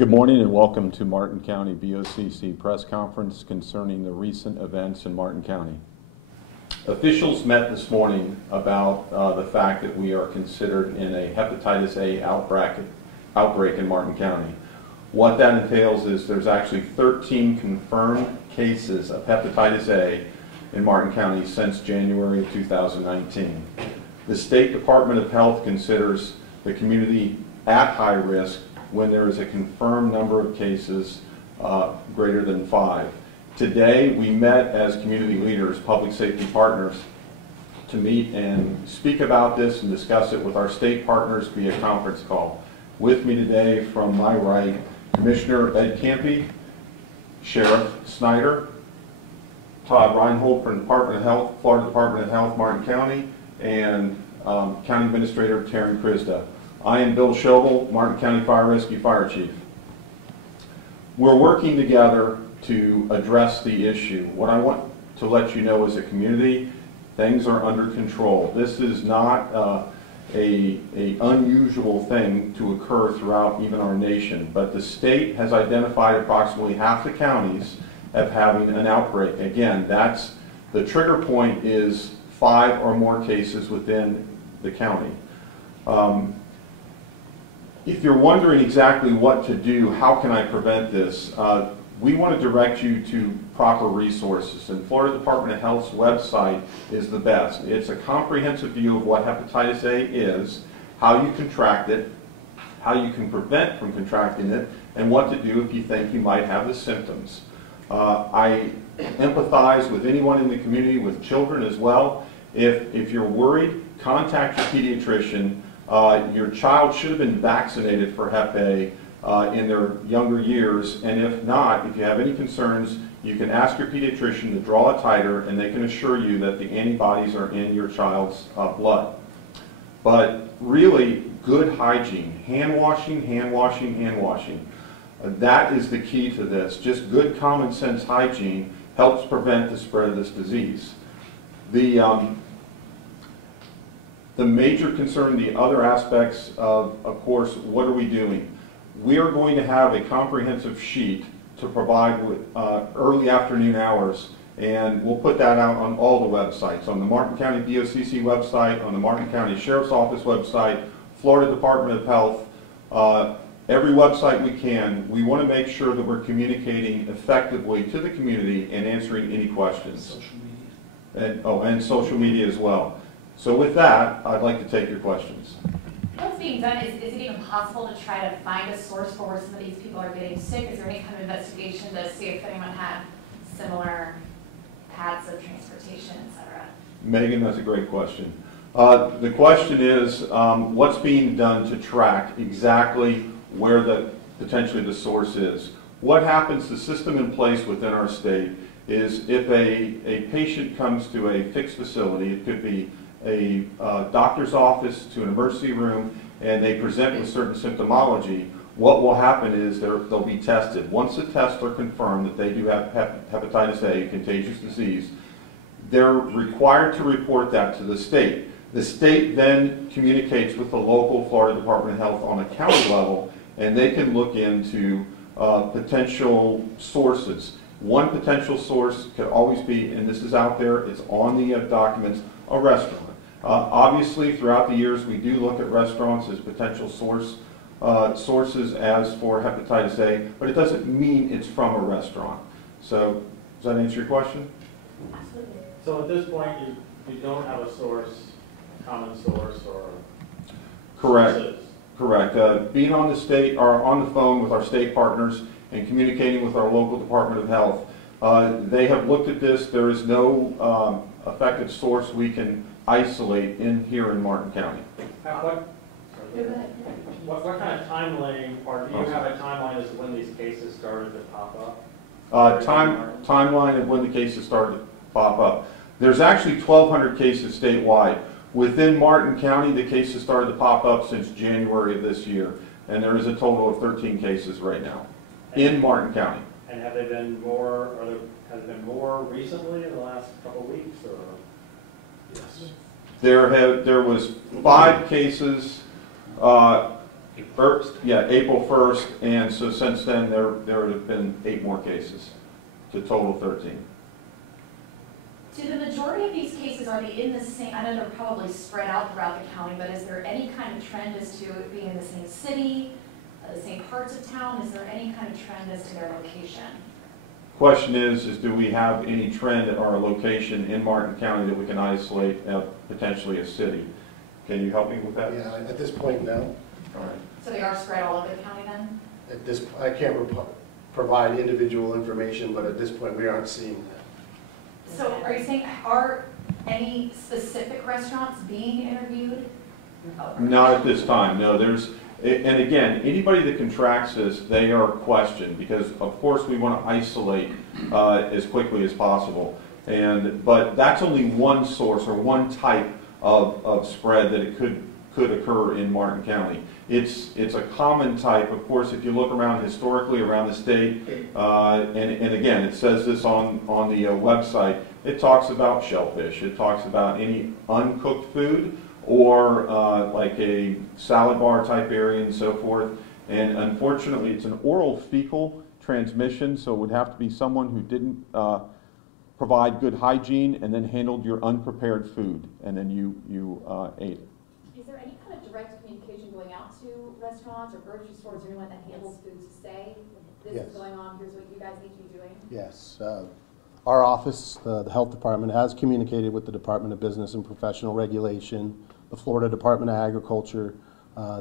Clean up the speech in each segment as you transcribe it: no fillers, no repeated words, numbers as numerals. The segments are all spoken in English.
Good morning and welcome to Martin County BOCC press conference concerning the recent events in Martin County. Officials met this morning about the fact that we are considered in a hepatitis A outbreak in Martin County. What that entails is there's actually 13 confirmed cases of hepatitis A in Martin County since January of 2019. The State Department of Health considers the community at high risk when there is a confirmed number of cases greater than 5. Today we met as community leaders, public safety partners, to meet and speak about this and discuss it with our state partners via conference call. With me today from my right, Commissioner Ed Campy, Sheriff Snyder, Todd Reinhold from the Department of Health, Florida Department of Health, Martin County, and County Administrator Taryn Krizda. I am Bill Schobel, Martin County Fire Rescue Fire Chief. We're working together to address the issue. What I want to let you know as a community, things are under control. This is not an unusual thing to occur throughout even our nation, but the state has identified approximately half the counties as having an outbreak. Again, that's the trigger point is 5 or more cases within the county. If you're wondering exactly what to do, how can I prevent this, we want to direct you to proper resources, and Florida Department of Health's website is the best. It's a comprehensive view of what hepatitis A is, how you contract it, how you can prevent from contracting it, and what to do if you think you might have the symptoms. I empathize with anyone in the community, with children as well. If you're worried, contact your pediatrician. Your child should have been vaccinated for Hep A in their younger years, and if not, if you have any concerns, you can ask your pediatrician to draw a titer and they can assure you that the antibodies are in your child's blood. But really, good hygiene, hand washing, hand washing, hand washing. That is the key to this. Just good common sense hygiene helps prevent the spread of this disease. The major concern, the other aspects of course, what are we doing? We are going to have a comprehensive sheet to provide with early afternoon hours, and we'll put that out on all the websites, on the Martin County BOCC website, on the Martin County Sheriff's Office website, Florida Department of Health, every website we can. We want to make sure that we're communicating effectively to the community and answering any questions. Social media. And social media as well. So with that, I'd like to take your questions. What's being done, is it even possible to try to find a source for where some of these people are getting sick? Is there any kind of investigation to see if anyone had similar paths of transportation, et cetera? Megan, that's a great question. The question is, what's being done to track exactly where potentially the source is? What happens, the system in place within our state is if a patient comes to a fixed facility, it could be a doctor's office to an emergency room, and they present with certain symptomology, what will happen is they'll be tested. Once the tests are confirmed that they do have hepatitis A, a contagious disease, they're required to report that to the state. The state then communicates with the local Florida Department of Health on a county level, and they can look into potential sources. One potential source could always be, and this is out there, it's on the documents, a restaurant. Obviously, throughout the years, we do look at restaurants as potential sources as for hepatitis A, but it doesn't mean it's from a restaurant. So, does that answer your question? Absolutely. So at this point, you don't have a source, common source, or correct? Sources. Correct. Being on the state or on the phone with our state partners and communicating with our local Department of Health, they have looked at this. There is no effective source we can isolate here in Martin County. What kind of timeline, or do you have a timeline as to when these cases started to pop up? Timeline of when the cases started to pop up. There's actually 1,200 cases statewide. Within Martin County, the cases started to pop up since January of this year, and there is a total of 13 cases right now in Martin County. And have they been more, has there been more recently in the last couple of weeks, or? Yes. There was 5 cases Yeah, April 1st, and so since then, there have been 8 more cases, to total 13. Do the majority of these cases, are they in the same, I know they're probably spread out throughout the county, but is there any kind of trend as to it being in the same city, the same parts of town? Is there any kind of trend as to their location? Question is do we have any trend at our location in Martin County that we can isolate potentially a city? Can you help me with that? Yeah, at this point, no. All right. So they are spread all over the county then? At this, I can't provide individual information, but at this point, we aren't seeing that. So are you saying, are any specific restaurants being interviewed? Not at this time, no. And again, anybody that contracts this, they are questioned because, of course, we want to isolate as quickly as possible. But that's only one source or one type of spread that it could occur in Martin County. It's a common type. Of course, if you look around historically around the state, and again, it says this on the website, it talks about shellfish. It talks about any uncooked food or like a salad bar type area and so forth. And unfortunately, it's an oral fecal transmission, so it would have to be someone who didn't provide good hygiene and then handled your unprepared food, and then you ate it. Is there any kind of direct communication going out to restaurants or grocery stores or anyone that handles food to say, this Yes. is going on, here's what you guys need to be doing? Yes. Our office, the health department, has communicated with the Department of Business and Professional Regulation, the Florida Department of Agriculture.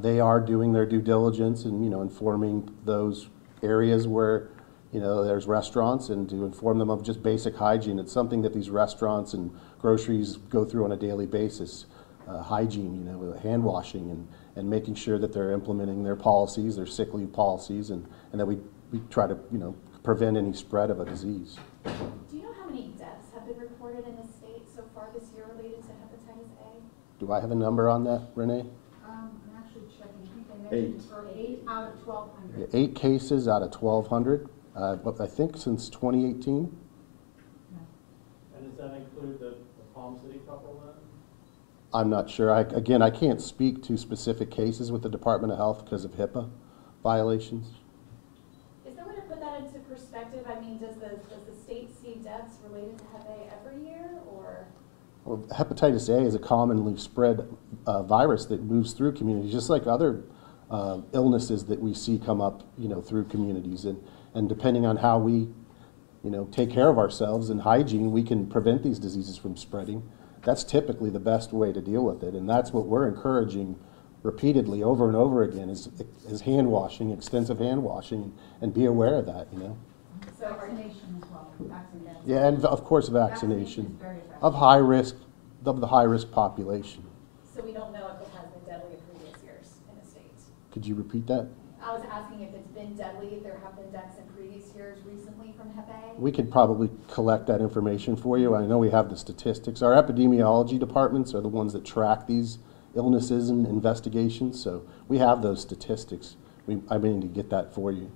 They are doing their due diligence and, informing those areas where, there's restaurants, and to inform them of just basic hygiene. It's something that these restaurants and groceries go through on a daily basis. Hygiene, hand washing, and making sure that they're implementing their policies, their sick leave policies, and that we try to, prevent any spread of a disease. Do you know how many deaths have been reported in the state so far this year related to hepatitis A? Do I have a number on that, Renee? I'm actually checking. I think they mentioned for 8 out of 1,200. 8 cases out of 1,200, but I think since 2018. And does that include the Palm City couple then? I'm not sure. Again, I can't speak to specific cases with the Department of Health because of HIPAA violations. Is there a way to put that into perspective? I mean, does the state see deaths related to Hep A every year, or? Well, hepatitis A is a commonly spread virus that moves through communities, just like other illnesses that we see come up, through communities. And depending on how we, take care of ourselves and hygiene, we can prevent these diseases from spreading. That's typically the best way to deal with it, and that's what we're encouraging repeatedly over and over again is hand washing, extensive hand washing, and be aware of that, So vaccination as well. Vaccination. Yeah, and of course vaccination is very effective. of the high risk population. So we don't know if it has been deadly in previous years in the state? Could you repeat that? I was asking if it's been deadly, if there have been deaths in previous years recently from Hep A? We could probably collect that information for you. I know we have the statistics. Our epidemiology departments are the ones that track these illnesses and investigations, so we have those statistics. I may need to get that for you.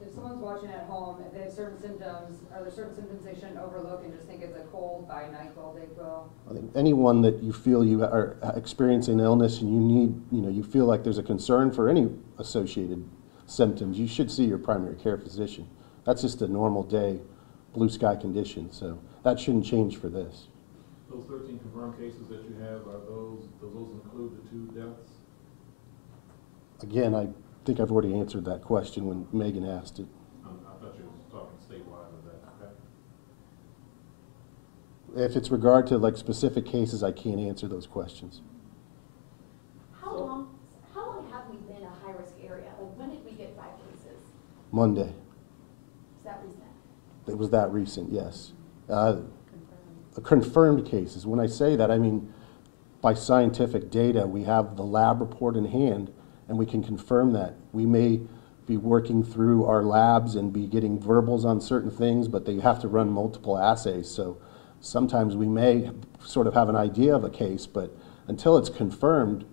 If someone's watching at home, if they have certain symptoms, are there certain symptoms they shouldn't overlook and just think it's a cold, buy NyQuil, Dayquil? I think anyone that you feel you are experiencing illness and you need, you feel like there's a concern for any associated symptoms, you should see your primary care physician. That's just a normal day, blue sky condition, so that shouldn't change for this. Those 13 confirmed cases that you have, do those include the 2 deaths? Again, I think I've already answered that question when Megan asked it. I thought you were talking statewide with that. Okay. If it's regard to like specific cases, I can't answer those questions. How long have we been a high-risk area? Like, when did we get 5 cases? Monday. Is that recent? It was that recent, yes. Confirmed cases. When I say that, I mean by scientific data, we have the lab report in hand, and we can confirm that. We may be working through our labs and be getting verbals on certain things, but they have to run multiple assays. So sometimes we may sort of have an idea of a case, but until it's confirmed,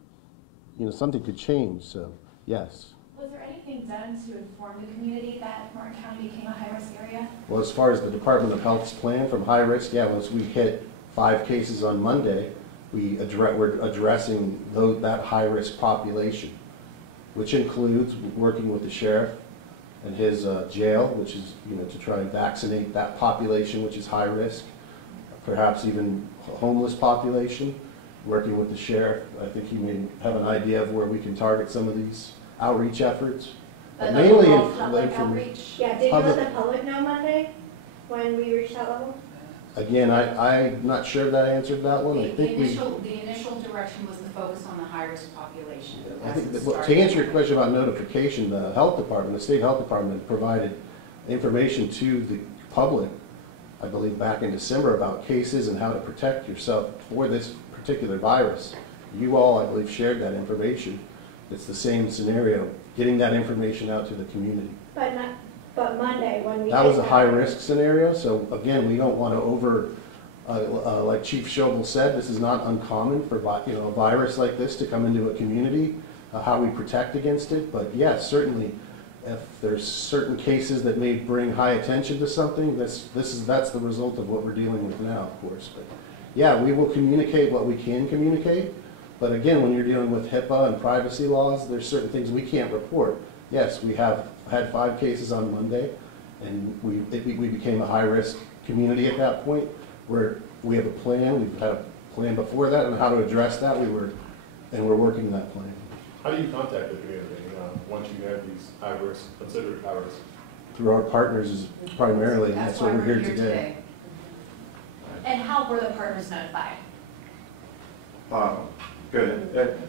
something could change. So yes. Was there anything done to inform the community that Martin County became a high-risk area? Well, as far as the Department of Health's plan from high risk, yeah, once we hit 5 cases on Monday, we're addressing that high risk population. which includes working with the sheriff and his jail, which is, to try and vaccinate that population, which is high risk, perhaps even homeless population. Working with the sheriff, I think he may have an idea of where we can target some of these outreach efforts. But Mainly the overall public from outreach. Yeah, did you Public- let the public know Monday when we reached that level? Again, I'm not sure that I answered that one. I The think the initial direction was to focus on the high-risk population. I as think it that, well, to started. answer your question about notification, the health department, the state health department provided information to the public, I believe back in December, about cases and how to protect yourself for this particular virus. You all, I believe, shared that information. It's the same scenario, getting that information out to the community. But Monday when we. That did was a high-risk scenario, so again, we don't want to like Chief Schobel said, this is not uncommon for a virus like this to come into a community, how we protect against it. But yes, certainly, if there's certain cases that may bring high attention to something, that's the result of what we're dealing with now, of course. But yeah, we will communicate what we can communicate. But again, when you're dealing with HIPAA and privacy laws, there's certain things we can't report. Yes, we have had 5 cases on Monday, and we became a high-risk community at that point, where we have a plan. We've had a plan before that on how to address that. We're working that plan. How do you contact the community once you have these considered high risk? Through our partners is primarily, that's why we're here today. And how were the partners notified? Good.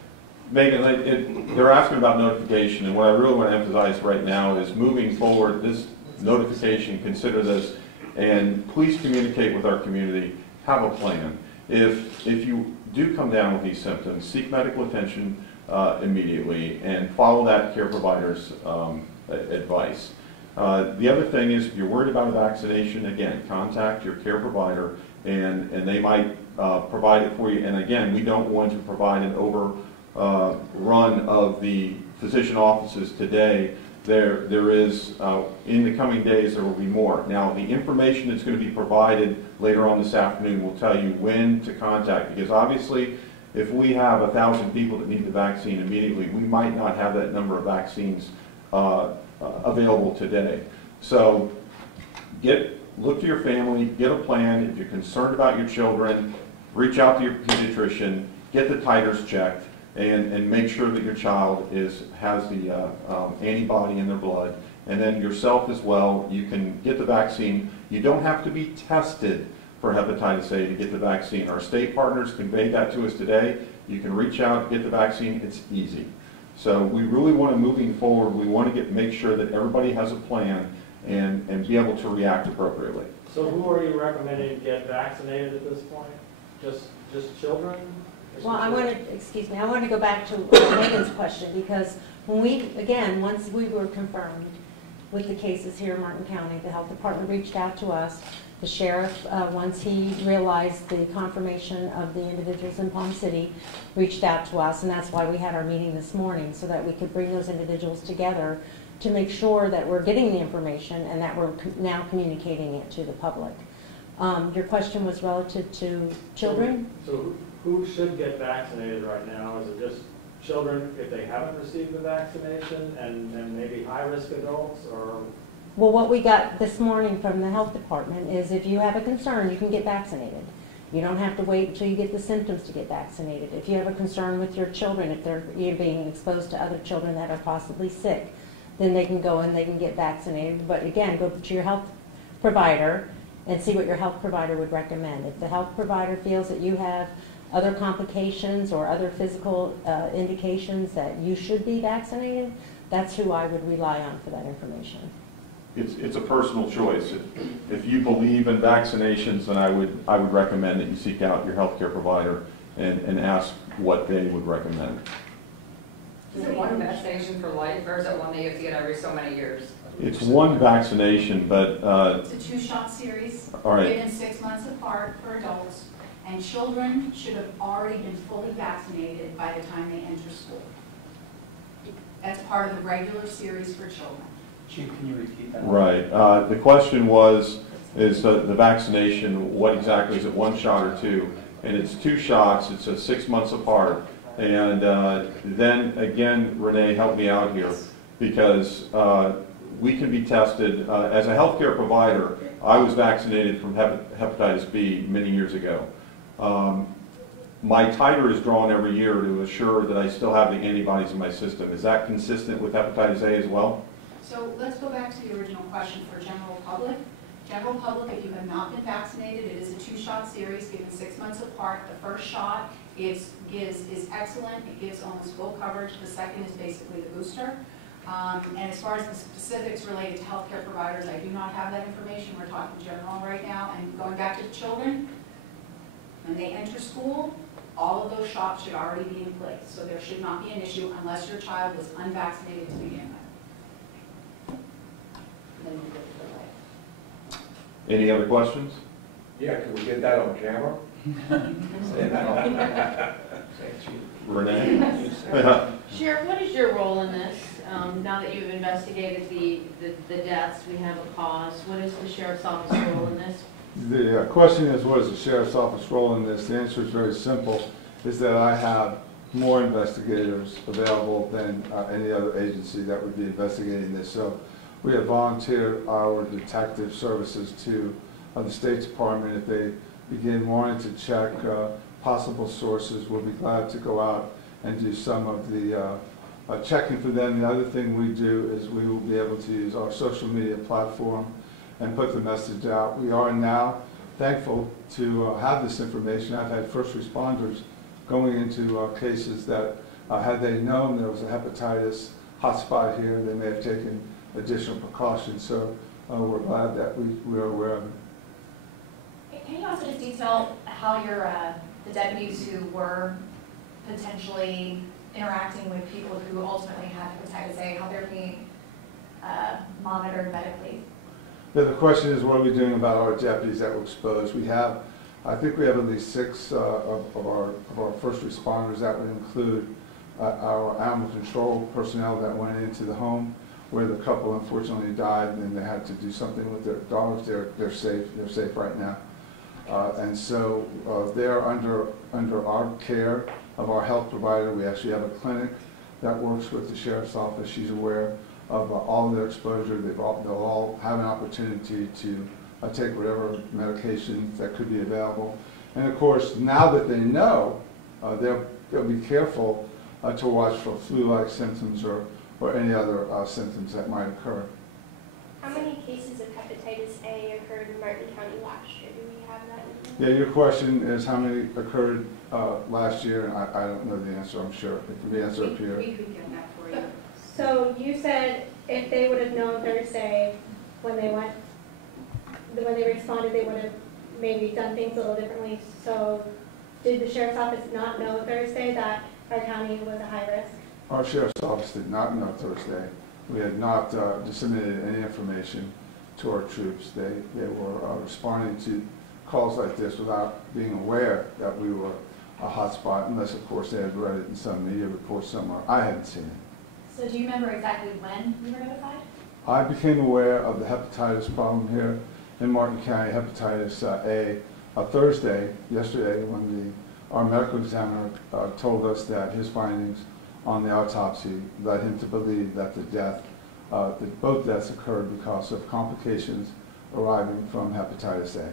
Megan, they're asking about notification, and what I really want to emphasize right now is moving forward, this notification, consider this, and please communicate with our community, have a plan. If you do come down with these symptoms, seek medical attention immediately and follow that care provider's advice. The other thing is, if you're worried about a vaccination, again, contact your care provider and they might provide it for you. And again, we don't want to provide an overrun of the physician offices today. There is, in the coming days, there will be more. Now, the information that's going to be provided later on this afternoon will tell you when to contact, because obviously, if we have 1,000 people that need the vaccine immediately, we might not have that number of vaccines available today. So, look to your family, get a plan. If you're concerned about your children, reach out to your pediatrician, get the titers checked, and make sure that your child has the antibody in their blood. And then yourself as well, you can get the vaccine. You don't have to be tested for hepatitis A to get the vaccine. Our state partners conveyed that to us today. You can reach out, get the vaccine, it's easy. So we really want to, moving forward, we want to make sure that everybody has a plan and be able to react appropriately. So who are you recommending get vaccinated at this point? Just children? Well, I want to go back to Megan's question, because when once we were confirmed with the cases here in Martin County, the health department reached out to us. The sheriff, once he realized the confirmation of the individuals in Palm City, reached out to us, and that's why we had our meeting this morning, so that we could bring those individuals together to make sure that we're getting the information and that we're now communicating it to the public. Your question was relative to children? So who should get vaccinated right now? Is it just children if they haven't received the vaccination and maybe high-risk adults, or? Well, what we got this morning from the health department is if you have a concern, you can get vaccinated. You don't have to wait until you get the symptoms to get vaccinated. If you have a concern with your children, if they're being exposed to other children that are possibly sick, then they can go and they can get vaccinated. But again, go to your health provider and see what your health provider would recommend. If the health provider feels that you have other complications or other physical indications that you should be vaccinated, that's who I would rely on for that information. It's a personal choice. If you believe in vaccinations, then I would recommend that you seek out your healthcare provider and ask what they would recommend. Is it one vaccination for life, or is it one that you have to get every so many years? It's one vaccination, but It's a 2-shot series, all right. given 6 months apart for adults, and children should have already been fully vaccinated by the time they enter school. That's part of the regular series for children. Chief, can you repeat that? Right. The question is the vaccination, what exactly is it, 1 shot or 2? And it's 2 shots, it's 6 months apart. And then again, Renee, help me out here, because we can be tested. As a healthcare provider, I was vaccinated from hepatitis B many years ago. My titer is drawn every year to assure that I still have the antibodies in my system. Is that consistent with hepatitis A as well? So let's go back to the original question for general public. General public, if you have not been vaccinated, it is a 2-shot series given 6 months apart. The first shot is excellent. It gives almost full coverage. The second is basically the booster. And as far as the specifics related to healthcare providers, I do not have that information. We're talking general right now. And going back to the children, when they enter school, all of those shots should already be in place. So there should not be an issue unless your child was unvaccinated to begin with. Then you get to the right. Any other questions? Yeah, can we get that on camera? Say that on. Renee? Sheriff, what is your role in this? Now that you've investigated the deaths, we have a cause. What is the sheriff's office role in this? The question is, what is the sheriff's office role in this? The answer is very simple, is that I have more investigators available than any other agency that would be investigating this. So we have volunteered our detective services to the State Department. If they begin wanting to check possible sources, we'll be glad to go out and do some of the checking for them. The other thing we do is we will be able to use our social media platform and put the message out. We are now thankful to have this information. I've had first responders going into cases that had they known there was a hepatitis hotspot here, they may have taken additional precautions. So we're glad that we are aware of it. Can you also just detail how your the deputies who were potentially interacting with people who ultimately had hepatitis A, how they're being monitored medically? Yeah, the question is, what are we doing about our deputies that were exposed? We have, I think we have at least 6 of our first responders. That would include our animal control personnel that went into the home where the couple unfortunately died, and they had to do something with their dogs. They're safe. They're safe right now, and so they're under our care of our health provider. We actually have a clinic that works with the sheriff's office. She's aware of all of their exposure. They'll all have an opportunity to take whatever medication that could be available. And of course, now that they know, they'll be careful to watch for flu-like symptoms or any other symptoms that might occur. How many cases of hepatitis A occurred in Martin County last year? Do we have that? Yeah, your question is how many occurred last year, and I don't know the answer, I'm sure. It can be answered up here. We could get that for you. So you said if they would have known Thursday when they responded, they would have maybe done things a little differently. So did the sheriff's office not know Thursday that our county was a high risk? Our sheriff's office did not know Thursday. We had not disseminated any information to our troops. They were responding to calls like this without being aware that we were a hotspot, unless of course they had read it in some media report somewhere. I hadn't seen it. So do you remember exactly when you were notified? I became aware of the hepatitis problem here in Martin County, hepatitis A, Thursday, yesterday, when our medical examiner told us that his findings on the autopsy led him to believe that that both deaths occurred because of complications arising from hepatitis A.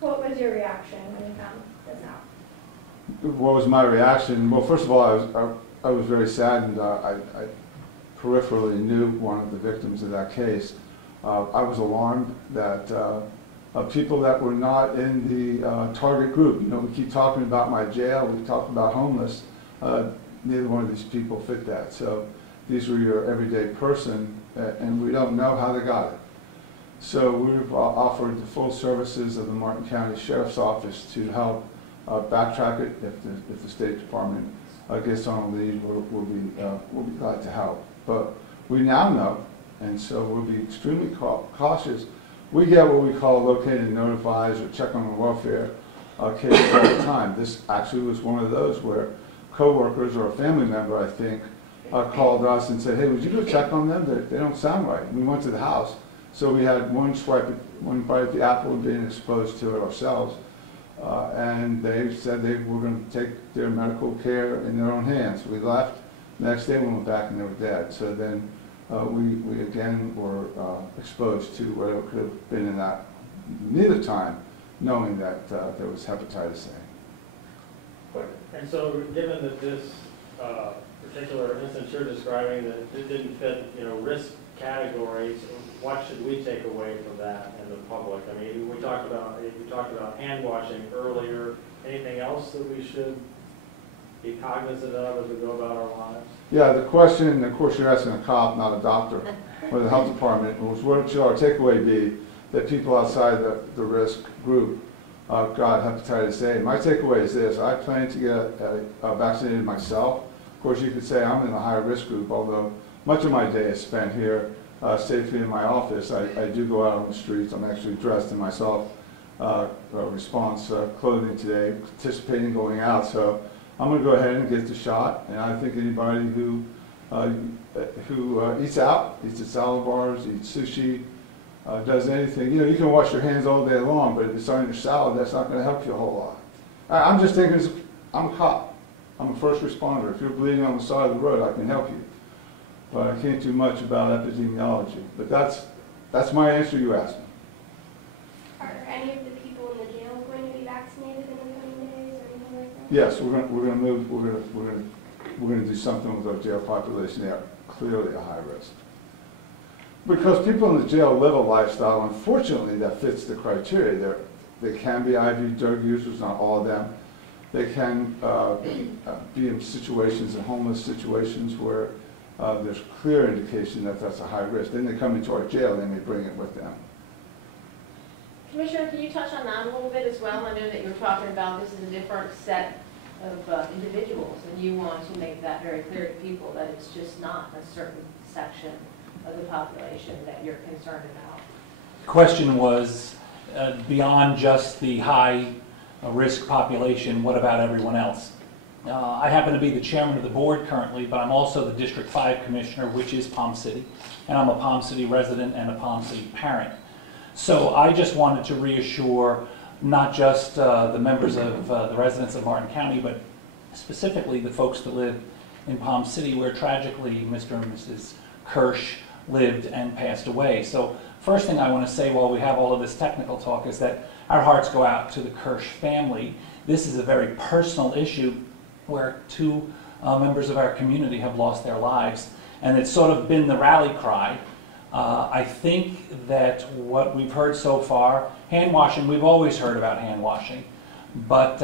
What was your reaction when you found this out? What was my reaction? Well, first of all, I was very saddened. I peripherally knew one of the victims of that case. I was alarmed that people that were not in the target group, we keep talking about my jail, we talk about homeless, neither one of these people fit that. So these were your everyday person, and we don't know how they got it. So we've offered the full services of the Martin County Sheriff's Office to help backtrack it. If the State Department gets on a lead, we'll be glad to help. But we now know, and so we'll be extremely cautious. We get what we call locate and notifies or check on the welfare cases all the time. This actually was one of those where coworkers or a family member, I think, called us and said, "Hey, would you go check on them? They don't sound right." We went to the house, so we had one bite at the apple and being exposed to it ourselves. And they said they were going to take their medical care in their own hands. We left. The next day we went back and they were dead. So then we again were exposed to whatever could have been in that neither time, knowing that there was hepatitis A. And so given that this particular instance you're describing that it didn't fit, risk categories, what should we take away from that in the public? I mean, you talked about hand washing earlier. Anything else that we should be cognizant of as we go about our lives? Yeah, the question, of course you're asking a cop, not a doctor, or the health department, was what should our takeaway be that people outside the risk group got hepatitis A? My takeaway is this: I plan to get vaccinated myself. Of course, you could say I'm in the high risk group, although much of my day is spent here safely in my office. I do go out on the streets. I'm actually dressed in my self-response clothing today, anticipating going out. So I'm going to go ahead and get the shot. And I think anybody who eats out, eats at salad bars, eats sushi, does anything, you can wash your hands all day long, but if it's on your salad, that's not going to help you a whole lot. I'm just thinking, I'm a cop. I'm a first responder. If you're bleeding on the side of the road, I can help you. But I can't do much about epidemiology. But that's my answer you asked me. Are any of the people in the jail going to be vaccinated in the coming days or anything like that? Yes, we're going to do something with our jail population. They are clearly a high risk. Because people in the jail live a lifestyle, unfortunately, that fits the criteria. They can be IV drug users, not all of them. They can be in situations, in homeless situations, where there's clear indication that that's a high risk. Then they come into our jail, they may bring it with them. Commissioner, can you touch on that a little bit as well? I know that you're talking about this is a different set of individuals, and you want to make that very clear to people that it's just not a certain section of the population that you're concerned about. The question was, beyond just the high risk population, what about everyone else? I happen to be the chairman of the board currently, but I'm also the District 5 commissioner, which is Palm City, and I'm a Palm City resident and a Palm City parent. So I just wanted to reassure not just the members of the residents of Martin County, but specifically the folks that live in Palm City, where tragically Mr. and Mrs. Kirsch lived and passed away. So first thing I want to say while we have all of this technical talk is that our hearts go out to the Kirsch family. This is a very personal issue where two members of our community have lost their lives, and it's sort of been the rally cry. I think that what we've heard so far, hand washing, we've always heard about hand washing, but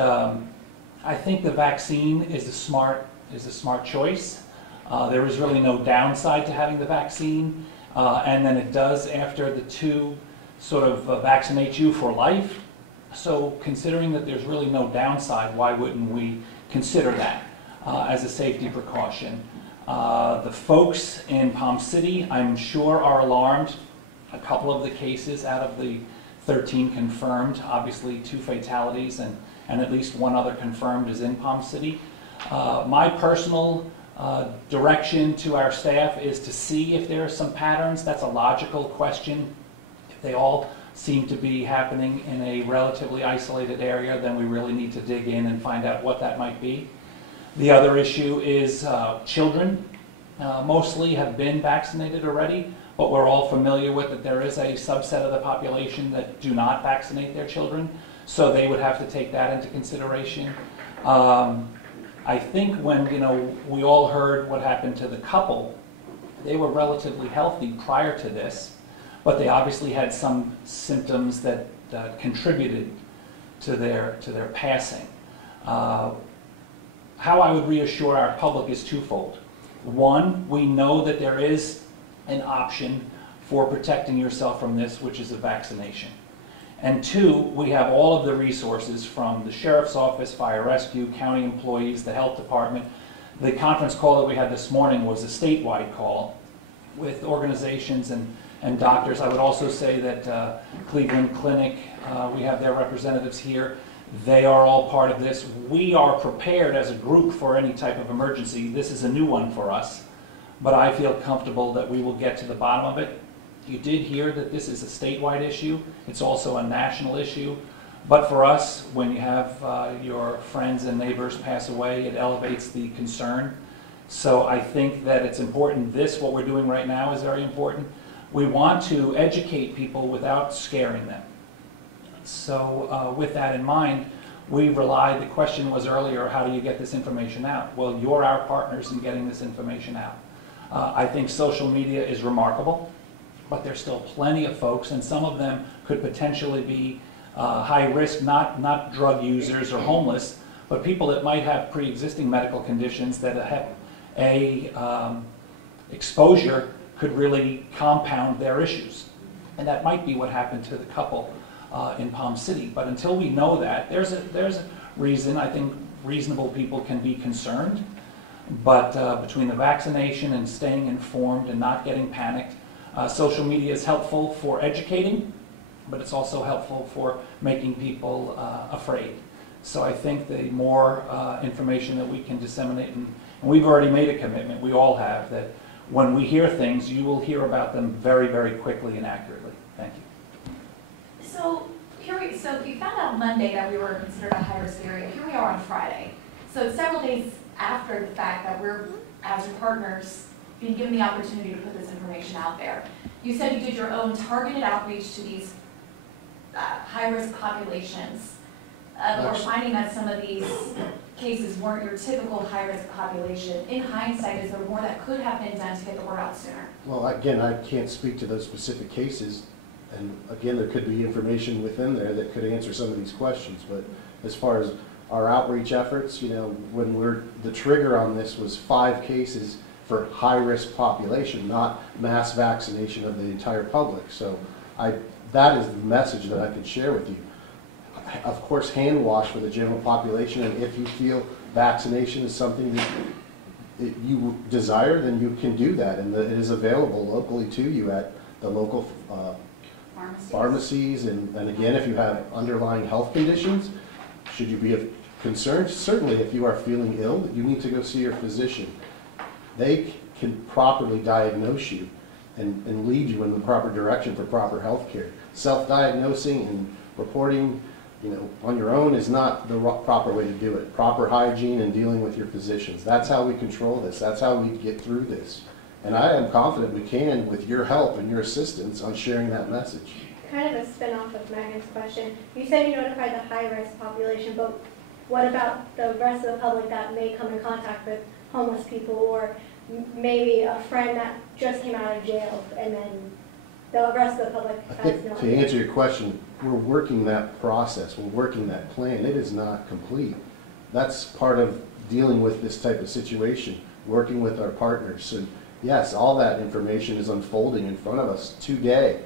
I think the vaccine is a smart choice. There is really no downside to having the vaccine, and then it does, after the two, sort of vaccinate you for life. So considering that there's really no downside, why wouldn't we consider that as a safety precaution? The folks in Palm City, I'm sure, are alarmed. A couple of the cases out of the 13 confirmed, obviously 2 fatalities and at least 1 other confirmed is in Palm City. My personal direction to our staff is to see if there are some patterns. That's a logical question. If they all seem to be happening in a relatively isolated area, then we really need to dig in and find out what that might be. The other issue is children. Mostly have been vaccinated already, but we're all familiar with that there is a subset of the population that do not vaccinate their children, so they would have to take that into consideration. I think when we all heard what happened to the couple, they were relatively healthy prior to this, but they obviously had some symptoms that contributed to their passing. How I would reassure our public is twofold. One, we know that there is an option for protecting yourself from this, which is a vaccination. And 2, we have all of the resources from the Sheriff's Office, Fire Rescue, county employees, the Health Department. The conference call that we had this morning was a statewide call with organizations and doctors. I would also say that Cleveland Clinic, we have their representatives here. They are all part of this. We are prepared as a group for any type of emergency. This is a new one for us, but I feel comfortable that we will get to the bottom of it. You did hear that this is a statewide issue. It's also a national issue. But for us, when you have your friends and neighbors pass away, it elevates the concern. So I think that it's important. What we're doing right now is very important. We want to educate people without scaring them. So with that in mind, the question was earlier, how do you get this information out? Well, you're our partners in getting this information out. I think social media is remarkable, but there's still plenty of folks, and some of them could potentially be high risk, not drug users or homeless, but people that might have pre-existing medical conditions that exposure could really compound their issues. And that might be what happened to the couple in Palm City. But until we know that, there's a reason. I think reasonable people can be concerned. But between the vaccination and staying informed and not getting panicked, social media is helpful for educating, but it's also helpful for making people afraid. So I think the more information that we can disseminate, and we've already made a commitment, we all have, that when we hear things, you will hear about them very, very quickly and accurately. Thank you. So we found out Monday that we were considered a high-risk area. Here we are on Friday. So several days after the fact that we're, as your partners, being given the opportunity to put this information out there. You said you did your own targeted outreach to these high-risk populations. We're finding that some of these cases weren't your typical high-risk population. In hindsight, is there more that could have been done to get the word out sooner? Well, again, I can't speak to those specific cases, and again, there could be information within there that could answer some of these questions, but as far as our outreach efforts, when the trigger on this was 5 cases for high-risk population, not mass vaccination of the entire public. So that is the message that I can share with you. Of course, hand wash for the general population, and if you feel vaccination is something that you desire, then you can do that, and it is available locally to you at the local pharmacies. And again, if you have underlying health conditions, should you be concerned, certainly if you are feeling ill, you need to go see your physician. They can properly diagnose you and lead you in the proper direction for proper health care. Self-diagnosing and reporting on your own is not the proper way to do it. Proper hygiene and dealing with your physicians. That's how we control this. That's how we get through this. And I am confident we can with your help and your assistance on sharing that message. Kind of a spin-off of Megan's question. You said you notified the high-risk population, but what about the rest of the public that may come in contact with homeless people, or maybe a friend that just came out of jail, and then the rest of the public has no idea? To answer your question, we're working that process, we're working that plan. It is not complete. That's part of dealing with this type of situation, working with our partners. So yes, all that information is unfolding in front of us today.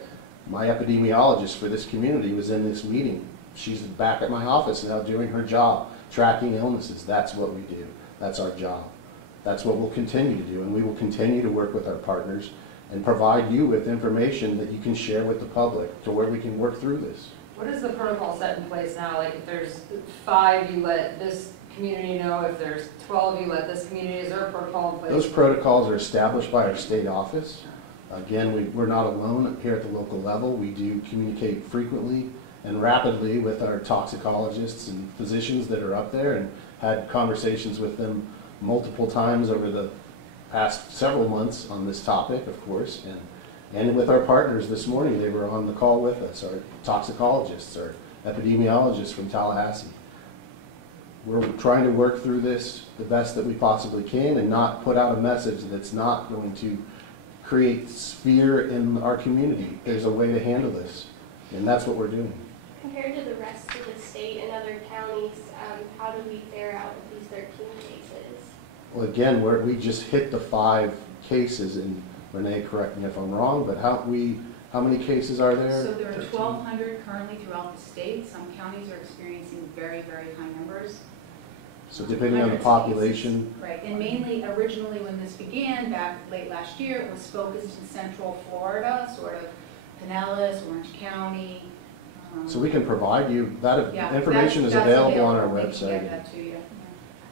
My epidemiologist for this community was in this meeting. She's back at my office now doing her job, tracking illnesses. That's what we do. That's our job. That's what we'll continue to do, and we will continue to work with our partners and provide you with information that you can share with the public to where we can work through this. What is the protocol set in place now? Like if there's 5, you let this community know. If there's 12, you let this community. Is there a protocol in place? Those protocols are established by our state office. Again, we're not alone here at the local level. We do communicate frequently and rapidly with our toxicologists and physicians that are up there, and had conversations with them multiple times over the past several months on this topic, of course, and with our partners this morning. They were on the call with us, our toxicologists, our epidemiologists from Tallahassee. We're trying to work through this the best that we possibly can and not put out a message that's not going to create fear in our community. There's a way to handle this, and that's what we're doing. Compared to the rest of the state and other counties, how do we fare out with these 13 cases? Well, again, we just hit the 5 cases, and Renee, correct me if I'm wrong, but how many cases are there? So there are 1,200 currently throughout the state. Some counties are experiencing very, very high numbers. So depending on the population. Right, and mainly originally when this began back late last year, it was focused in Central Florida, sort of Pinellas, Orange County. So we can provide you, that Yeah, information is that's available on our We can website. get that to you.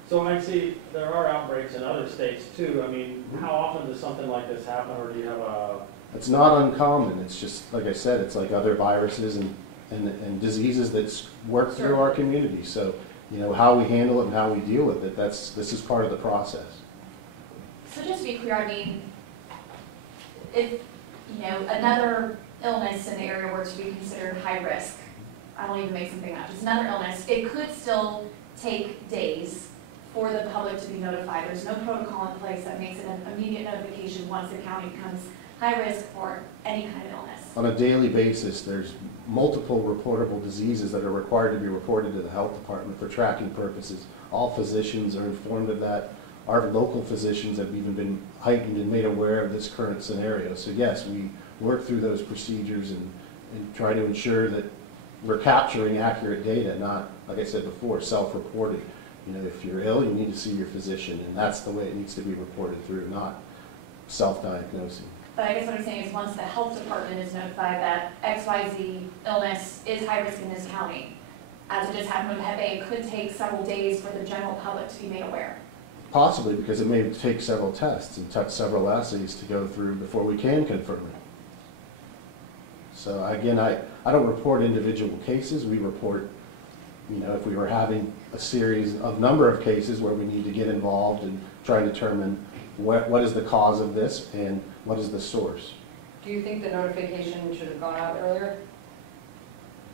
So I see there are outbreaks in other states too. I mean, how often does something like this happen, or do you have a... It's not uncommon. It's just, like I said, it's like other viruses, and and diseases that work through our community. So, you know, how we handle it and how we deal with it, this is part of the process. So just to be clear, I mean, if, you know, another illness in the area were to be considered high risk, I won't even make something up, just another illness, it could still take days for the public to be notified. There's no protocol in place that makes it an immediate notification once the county becomes high risk for any kind of illness. On a daily basis, there's multiple reportable diseases that are required to be reported to the health department for tracking purposes. All physicians are informed of that. Our local physicians have even been heightened and made aware of this current scenario. So yes, we work through those procedures and try to ensure that we're capturing accurate data, not, like I said before, self-reported. You know, if you're ill, you need to see your physician, and that's the way it needs to be reported through, not self-diagnosing. But I guess what I'm saying is once the health department is notified that XYZ illness is high risk in this county, as it just happened with Hep A, it could take several days for the general public to be made aware. Possibly, because it may take several tests and several assays to go through before we can confirm it. So again, I don't report individual cases. We report, you know, if we were having a number of cases where we need to get involved and try to determine what is the cause of this and what is the source. Do you think the notification should have gone out earlier?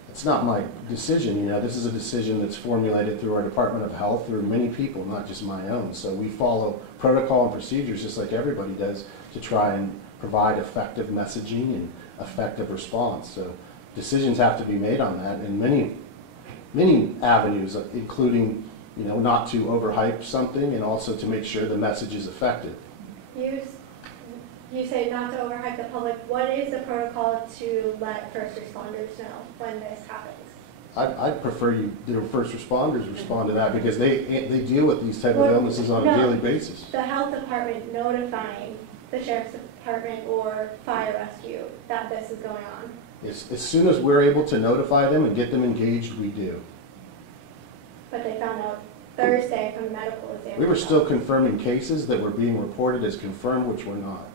It's not my decision, you know, this is a decision that's formulated through our Department of Health, through many people, not just my own. So we follow protocol and procedures just like everybody does to try and provide effective messaging and effective response. So decisions have to be made on that in many avenues, including, you know, not to overhype something and also to make sure the message is effective. You say not to overhype the public. What is the protocol to let first responders know when this happens? I'd prefer the first responders respond to that because they deal with these type of illnesses on a daily basis. The health department notifying the sheriff's department or fire rescue that this is going on. As soon as we're able to notify them and get them engaged, we do. But they found out Thursday from the medical exam. We were still confirming cases that were being reported as confirmed, which were not.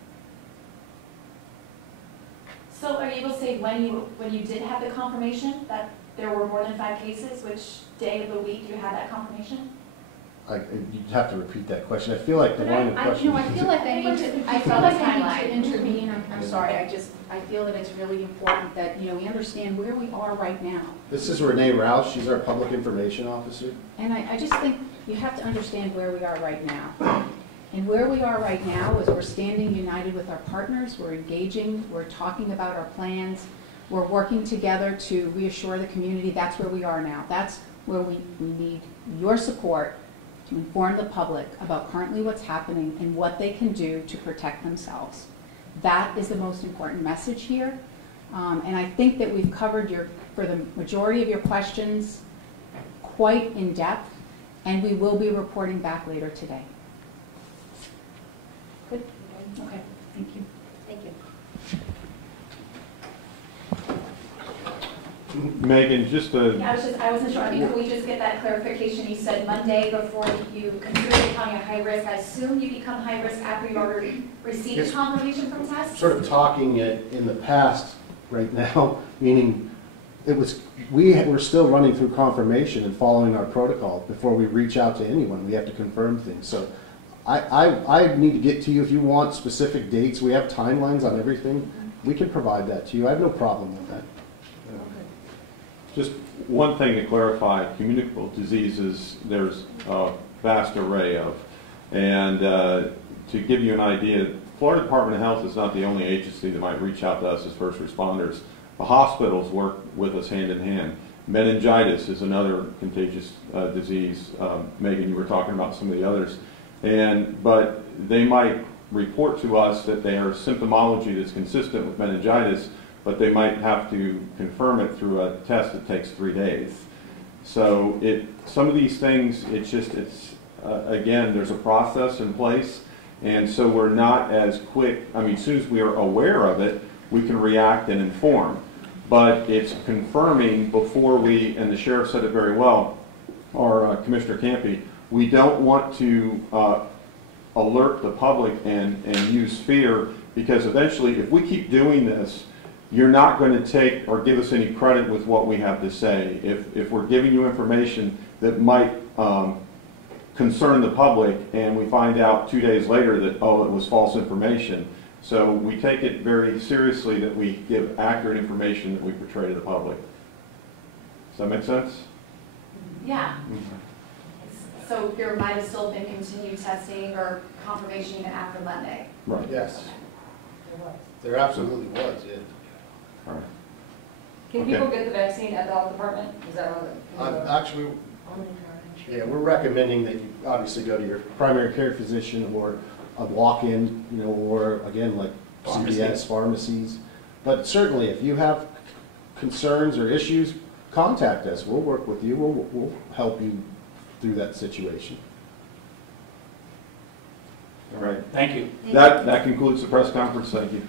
So are you able to say when you did have the confirmation that there were more than 5 cases, which day of the week you had that confirmation? You'd have to repeat that question. I feel like the line of question. I feel like I need to intervene. I'm sorry. I feel that it's really important that, you know, we understand where we are right now. This is Renee Rouse. She's our public information officer. And I just think you have to understand where we are right now. And where we are right now is we're standing united with our partners. We're engaging. We're talking about our plans. We're working together to reassure the community. That's where we are now. That's where we need your support to inform the public about currently what's happening and what they can do to protect themselves. That is the most important message here. And I think that we've covered for the majority of your questions quite in depth, and we will be reporting back later today. Good? Okay, thank you. Thank you. Megan, just a... Yeah, I wasn't sure. I mean, could we just get that clarification? You said Monday before you consider the county a high risk. I assume you become high risk after you already received confirmation from tests? Sort of talking it in the past right now, meaning we're still running through confirmation and following our protocol. Before we reach out to anyone, we have to confirm things. So I need to get to you if you want specific dates. We have timelines on everything. We can provide that to you. I have no problem with that. Just one thing to clarify, communicable diseases, there's a vast array of. And to give you an idea, Florida Department of Health is not the only agency that might reach out to us as first responders. The hospitals work with us hand in hand. Meningitis is another contagious disease. Megan, you were talking about some of the others. But they might report to us that they are symptomology that's consistent with meningitis, but they might have to confirm it through a test that takes 3 days. So some of these things, again, there's a process in place, and so we're not as quick. I mean, as soon as we are aware of it, we can react and inform. But it's confirming before and the sheriff said it very well, or Commissioner Campy, we don't want to alert the public and use fear, because eventually, if we keep doing this, you're not going to take or give us any credit with what we have to say. If we're giving you information that might concern the public and we find out 2 days later that, oh, it was false information. So we take it very seriously that we give accurate information that we portray to the public. Does that make sense? Yeah. So there might have still been continued testing or confirmation even after Monday? Right. Yes. There absolutely was, yeah. All right. Can Okay. people get the vaccine at the health department? Is that what? Actually, yeah, we're recommending that you obviously go to your primary care physician or a walk-in, you know, or again, like CVS, pharmacies. But certainly, if you have concerns or issues, contact us. We'll work with you. We'll help you through that situation. All right. Thank you. That concludes the press conference. Thank you.